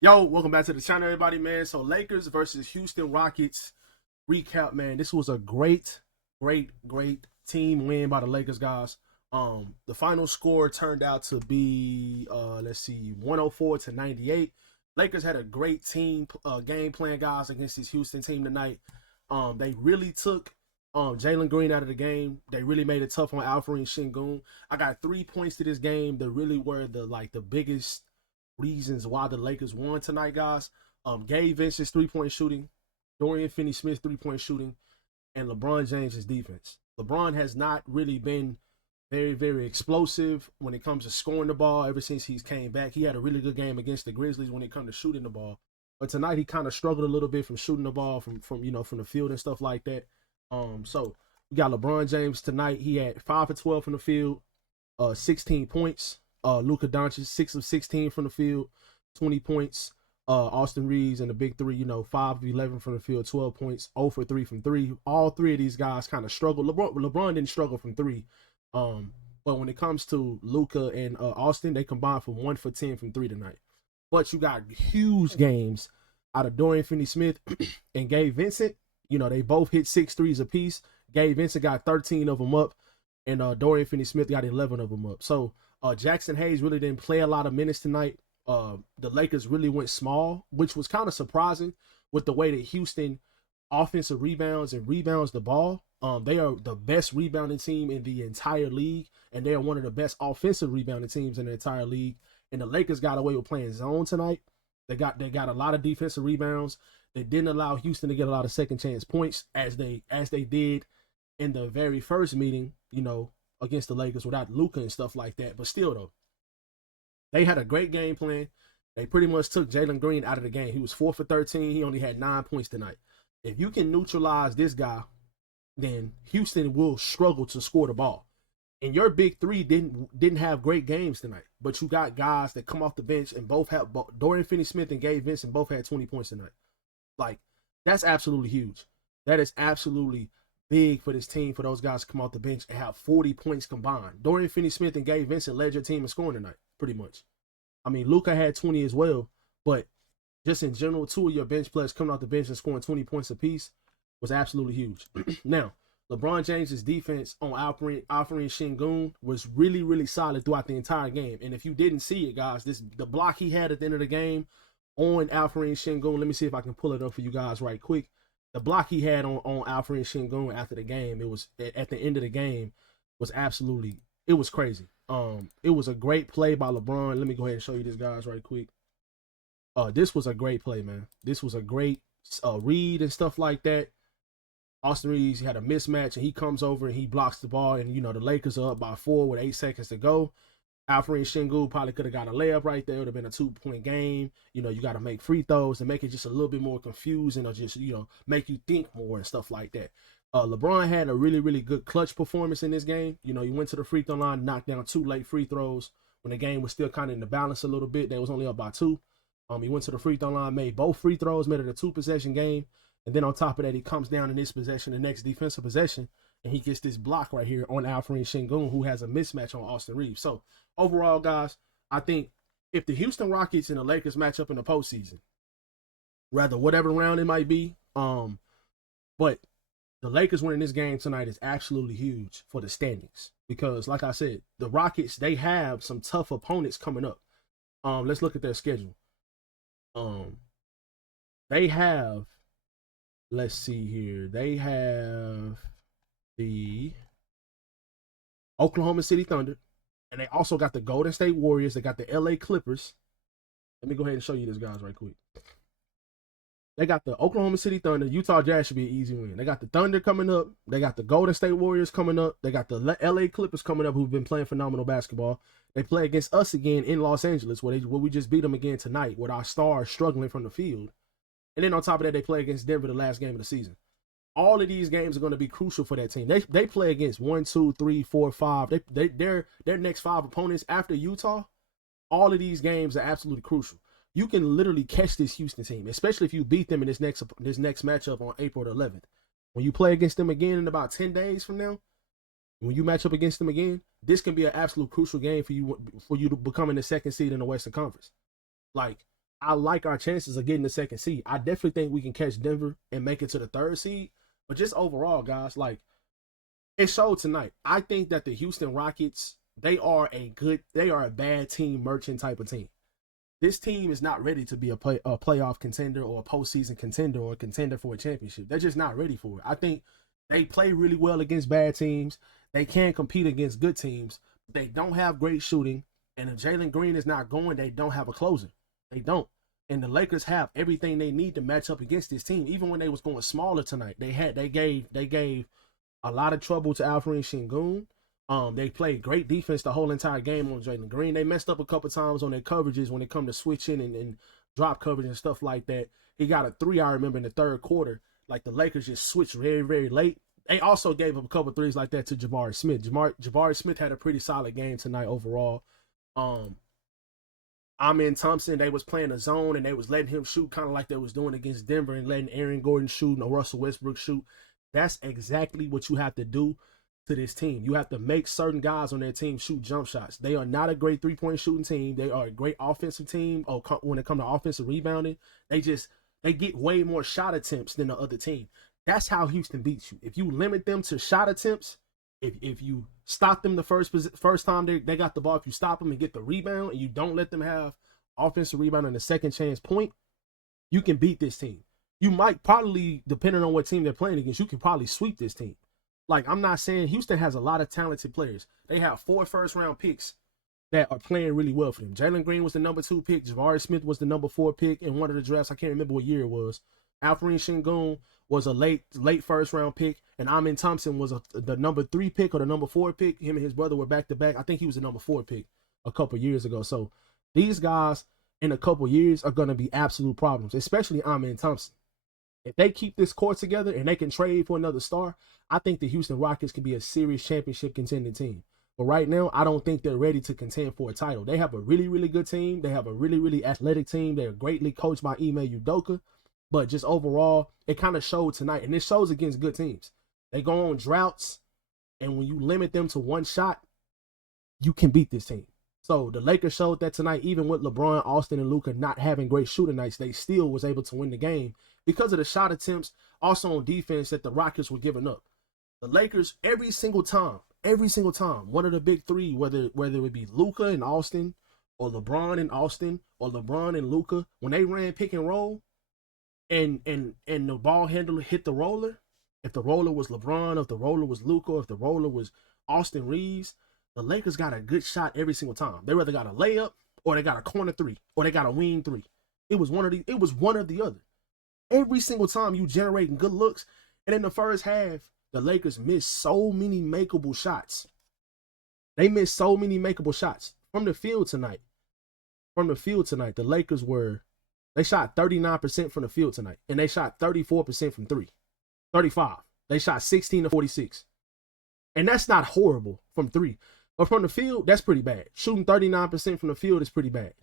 Yo, welcome back to the channel, everybody, man. So Lakers versus Houston Rockets recap, man. This was a great team win by the Lakers, guys. The final score turned out to be let's see, 104 to 98. Lakers had a great team game plan, guys, against this Houston team tonight. They really took Jalen Green out of the game. They really made it tough on Alfred and Şengün. I got 3 points to this game that really were the biggest reasons why the Lakers won tonight, guys. Gabe Vincent's 3-point shooting, Dorian Finney-Smith's 3-point shooting, and LeBron James's defense. LeBron has not really been very explosive when it comes to scoring the ball ever since he's came back. He had a really good game against the Grizzlies when it comes to shooting the ball, but tonight he kind of struggled a little bit from shooting the ball from the field and stuff like that. So we got LeBron James tonight. He had 5 for 12 from the field, 16 points. Luka Doncic 6 of 16 from the field, 20 points. Austin Reeves and the big three, 5 of 11 from the field, 12 points, 0 for 3 from three. All three of these guys kind of struggled. LeBron didn't struggle from three. But when it comes to Luka and Austin, they combined for 1 for 10 from three tonight. But you got huge games out of Dorian Finney-Smith and Gabe Vincent. They both hit 6 threes apiece. Gabe Vincent got 13 of them up, and Dorian Finney-Smith got 11 of them up. So Jackson Hayes really didn't play a lot of minutes tonight. The Lakers really went small, which was kind of surprising with the way that Houston offensive rebounds and rebounds the ball. They are the best rebounding team in the entire league, and they are one of the best offensive rebounding teams in the entire league. And the Lakers got away with playing zone tonight. They got a lot of defensive rebounds. They didn't allow Houston to get a lot of second chance points as they did in the very first meeting, against the Lakers without Luka and stuff like that. But still, though, they had a great game plan. They pretty much took Jalen Green out of the game. He was 4 for 13. He only had 9 points tonight. If you can neutralize this guy, then Houston will struggle to score the ball. And your big three didn't have great games tonight, but you got guys that come off the bench and both have Dorian Finney-Smith and Gabe Vincent both had 20 points tonight. Like, that's absolutely huge. That is absolutely big for this team, for those guys to come off the bench and have 40 points combined. Dorian Finney-Smith and Gabe Vincent led your team in scoring tonight, pretty much. I mean, Luka had 20 as well, but just in general, 2 of your bench players coming off the bench and scoring 20 points apiece was absolutely huge. Now, LeBron James's defense on Alfred Şengün was really solid throughout the entire game. And if you didn't see it, guys, the block he had at the end of the game on Alfred Şengün, let me see if I can pull it up for you guys right quick. The block he had on Alfred Şengün after the game, it was at the end of the game, was absolutely, it was crazy. It was a great play by LeBron. Let me go ahead and show you this, guys, right quick. This was a great play, man. This was a great read and stuff like that. Austin Reeves had a mismatch, and he comes over and he blocks the ball, and the Lakers are up by 4 with 8 seconds to go. Alfred Şengün probably could have got a layup right there. It would have been a 2-point game. You got to make free throws and make it just a little bit more confusing, or just make you think more and stuff like that. LeBron had a really good clutch performance in this game. He went to the free throw line, knocked down 2 late free throws when the game was still kind of in the balance a little bit. They was only up by 2. He went to the free throw line, made both free throws, made it a 2-possession game. And then on top of that, he comes down in this possession, the next defensive possession, and he gets this block right here on Alfred Şengün, who has a mismatch on Austin Reeves. So overall, guys, I think if the Houston Rockets and the Lakers match up in the postseason, rather whatever round it might be, but the Lakers winning this game tonight is absolutely huge for the standings, because, like I said, the Rockets, they have some tough opponents coming up. Let's look at their schedule. They have, let's see here. They have the Oklahoma City Thunder, and they also got the Golden State Warriors. They got the LA Clippers. Let me go ahead and show you this, guys, right quick. They got the Oklahoma City Thunder. Utah Jazz should be an easy win. They got the Thunder coming up. They got the Golden State Warriors coming up. They got the LA Clippers coming up, who've been playing phenomenal basketball. They play against us again in Los Angeles, where we just beat them again tonight, with our stars struggling from the field. And then on top of that, they play against Denver the last game of the season. All of these games are going to be crucial for that team. They play against 1, 2, 3, 4, 5. Their next 5 opponents after Utah. All of these games are absolutely crucial. You can literally catch this Houston team, especially if you beat them in this next matchup on April the 11th. When you play against them again in about 10 days from now, when you match up against them again, this can be an absolute crucial game for you to becoming the 2nd seed in the Western Conference. Like, I like our chances of getting the second seed. I definitely think we can catch Denver and make it to the third seed. But just overall, guys, like it showed tonight. I think that the Houston Rockets, they are a bad team merchant type of team. This team is not ready to be a playoff contender or a postseason contender or a contender for a championship. They're just not ready for it. I think they play really well against bad teams. They can compete against good teams. They don't have great shooting. And if Jalen Green is not going, they don't have a closer. They don't. And the Lakers have everything they need to match up against this team. Even when they was going smaller tonight, they gave a lot of trouble to Alfred Şengün. They played great defense the whole entire game on Jalen Green. They messed up a couple times on their coverages when it come to switching and drop coverage and stuff like that. He got a 3, I remember, in the third quarter. Like the Lakers just switched very, very late. They also gave up a couple threes like that to Jabari Smith. Jabari Smith had a pretty solid game tonight overall. Amen Thompson, they was playing a zone and they was letting him shoot kind of like they was doing against Denver and letting Aaron Gordon shoot and Russell Westbrook shoot. That's exactly what you have to do to this team. You have to make certain guys on their team shoot jump shots. They are not a great three-point shooting team. They are a great offensive team. When it comes to offensive rebounding, they get way more shot attempts than the other team. That's how Houston beats you. If you limit them to shot attempts, if you stop them the first time they got the ball, if you stop them and get the rebound and you don't let them have offensive rebound and a second chance point, you can beat this team. You might probably, depending on what team they're playing against, you can probably sweep this team. Like, I'm not saying Houston has a lot of talented players. They have 4 first-round picks that are playing really well for them. Jalen Green was the number 2 pick. Jabari Smith was the number 4 pick in one of the drafts. I can't remember what year it was. Alfred Şengün was a late first-round pick, and Amen Thompson was the number 3 pick or the number 4 pick. Him and his brother were back-to-back. I think he was the number 4 pick a couple years ago. So these guys in a couple years are going to be absolute problems, especially Amen Thompson. If they keep this core together and they can trade for another star, I think the Houston Rockets can be a serious championship contending team. But right now, I don't think they're ready to contend for a title. They have a really, really good team. They have a really, really athletic team. They're greatly coached by Ime Udoka. But just overall, it kind of showed tonight. And it shows against good teams. They go on droughts. And when you limit them to one shot, you can beat this team. So the Lakers showed that tonight, even with LeBron, Austin, and Luka not having great shooting nights, they still was able to win the game because of the shot attempts, also on defense that the Rockets were giving up. The Lakers, every single time, one of the big three, whether it be Luka and Austin, or LeBron and Austin, or LeBron and Luka, when they ran pick and roll, and the ball handler hit the roller, if the roller was LeBron, if the roller was Luka, if the roller was Austin Reeves, the Lakers got a good shot every single time. They either got a layup, or they got a corner 3, or they got a wing 3. It was one or the other. Every single time you generating good looks, and in the first half, the Lakers missed so many makeable shots. They missed so many makeable shots from the field tonight. The Lakers they shot 39% from the field tonight, and they shot 34% from 3. 35. They shot 16 to 46. And that's not horrible from 3. But from the field, that's pretty bad. Shooting 39% from the field is pretty bad.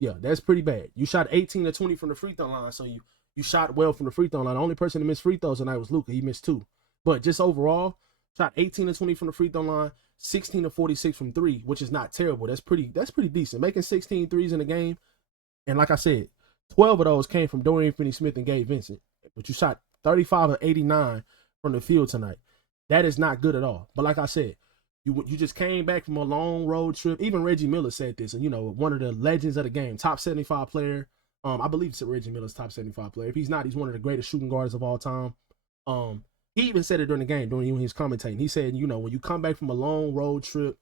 Yeah, that's pretty bad. You shot 18 to 20 from the free throw line, so you shot well from the free throw line. The only person that missed free throws tonight was Luka. He missed 2. But just overall, shot 18 to 20 from the free throw line, 16 to 46 from 3, which is not terrible. That's pretty decent. Making 16 threes in the game. And like I said, 12 of those came from Dorian Finney-Smith and Gabe Vincent. But you shot 35 of 89 from the field tonight. That is not good at all. But like I said, you just came back from a long road trip. Even Reggie Miller said this, and one of the legends of the game, top 75 player. I believe it's Reggie Miller's top 75 player. If he's not, he's one of the greatest shooting guards of all time. He even said it during the game, when he was commentating. He said, when you come back from a long road trip,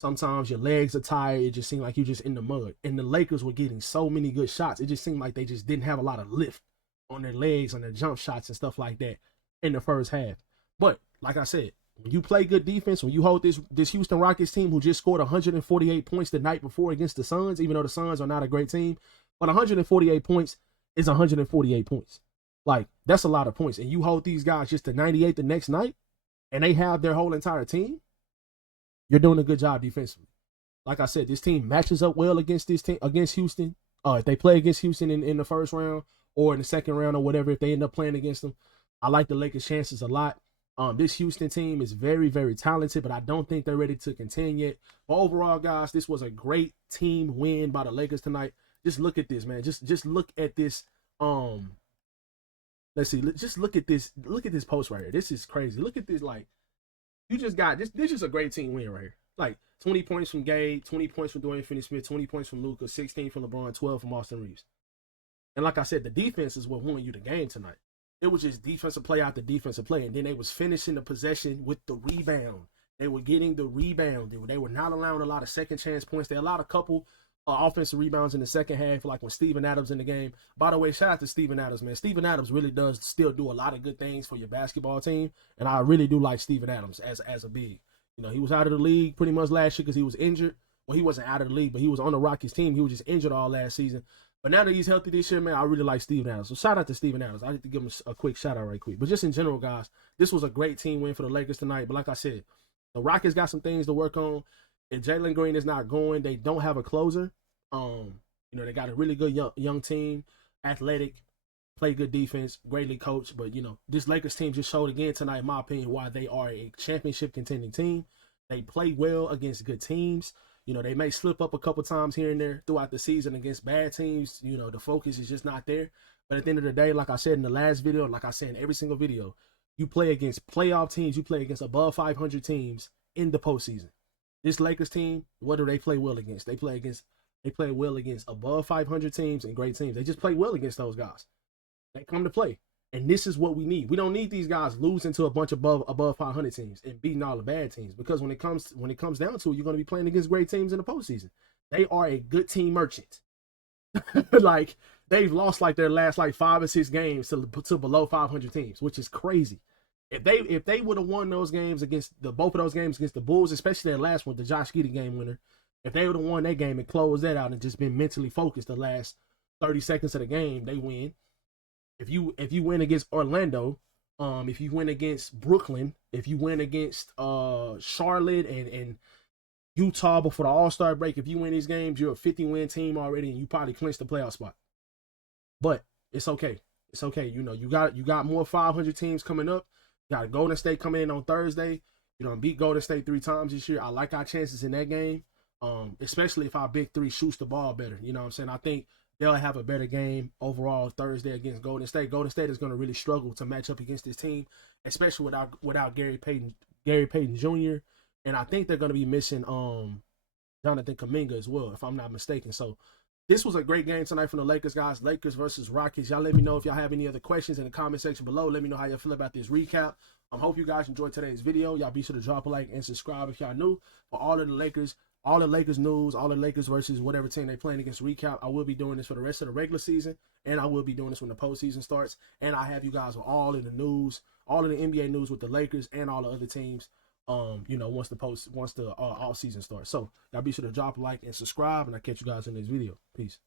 sometimes your legs are tired. It just seemed like you're just in the mud. And the Lakers were getting so many good shots. It just seemed like they just didn't have a lot of lift on their legs, on their jump shots and stuff like that in the first half. But like I said, when you play good defense, when you hold this Houston Rockets team who just scored 148 points the night before against the Suns, even though the Suns are not a great team, but 148 points is 148 points. Like, that's a lot of points. And you hold these guys just to 98 the next night, and they have their whole entire team, you're doing a good job defensively. Like I said, this team matches up well against this team, against Houston. If they play against Houston in the first round or in the second round or whatever, if they end up playing against them, I like the Lakers' chances a lot. This Houston team is very, very talented, but I don't think they're ready to contend yet. But overall, guys, this was a great team win by the Lakers tonight. Just look at this, man. Just look at this. Let's see. Just look at this. Look at this post right here. This is crazy. Look at this. Like, you just got this. This is a great team win right here. Like 20 points from Gabe, 20 points from Dwayne Finney-Smith, 20 points from Luka, 16 from LeBron, 12 from Austin Reeves. And like I said, the defense is what won you the game tonight. It was just defensive play after defensive play, and then they was finishing the possession with the rebound. They were getting the rebound. They were not allowing a lot of second chance points. They allowed a couple offensive rebounds in the second half, like when Steven Adams in the game. By the way, shout out to Steven Adams, man. Steven Adams really does still do a lot of good things for your basketball team, and I really do like Steven Adams as a big. You know, he was out of the league pretty much last year because he was injured. Well, he wasn't out of the league, but he was on the Rockies team. He was just injured all last season. But now that he's healthy this year, man, I really like Steven Adams. So shout out to Steven Adams. I have to give him a quick shout out right quick. But just in general, guys, this was a great team win for the Lakers tonight. But like I said, the Rockets got some things to work on. If Jalen Green is not going, they don't have a closer. You know, they got a really good young team, athletic, play good defense, greatly coached. But, you know, this Lakers team just showed again tonight, in my opinion, why they are a championship contending team. They play well against good teams. You know, they may slip up a couple times here and there throughout the season against bad teams. You know, the focus is just not there. But at the end of the day, like I said in the last video, like I said in every single video, you play against playoff teams, you play against above 500 teams in the postseason. This Lakers team, what do they play well against? They play well against above 500 teams and great teams. They just play well against those guys. They come to play. And this is what we need. We don't need these guys losing to a bunch of above 500 teams and beating all the bad teams, because when it comes down to it, you're going to be playing against great teams in the postseason. They are a good team merchant. Like, they've lost like their last like 5 or 6 games to below 500 teams, which is crazy. If they would have won those games against both of those games against the Bulls, especially that last one, the Josh Giddey game winner, if they would have won that game and closed that out and just been mentally focused the last 30 seconds of the game, they win. If you win against Orlando, if you win against Brooklyn, if you win against Charlotte and Utah before the All-Star break, if you win these games, you're a 50-win team already, and you probably clinched the playoff spot. But it's okay. It's okay. You know, you got more 500 teams coming up. You got Golden State coming in on Thursday. You know, beat Golden State 3 times this year. I like our chances in that game, especially if our big three shoots the ball better. You know what I'm saying? I think they'll have a better game overall Thursday against Golden State. Golden State is going to really struggle to match up against this team, especially without Gary Payton Jr. And I think they're going to be missing Jonathan Kuminga as well, if I'm not mistaken. So this was a great game tonight from the Lakers, guys. Lakers versus Rockets. Y'all let me know if y'all have any other questions in the comment section below. Let me know how you feel about this recap. I hope you guys enjoyed today's video. Y'all be sure to drop a like and subscribe if y'all new. For all of the Lakers news, all the Lakers versus whatever team they playing against recap. I will be doing this for the rest of the regular season, and I will be doing this when the postseason starts. And I have you guys with all of the news, all of the NBA news with the Lakers and all the other teams. You know, once the off season starts. So y'all be sure to drop a like and subscribe, and I'll catch you guys in this video. Peace.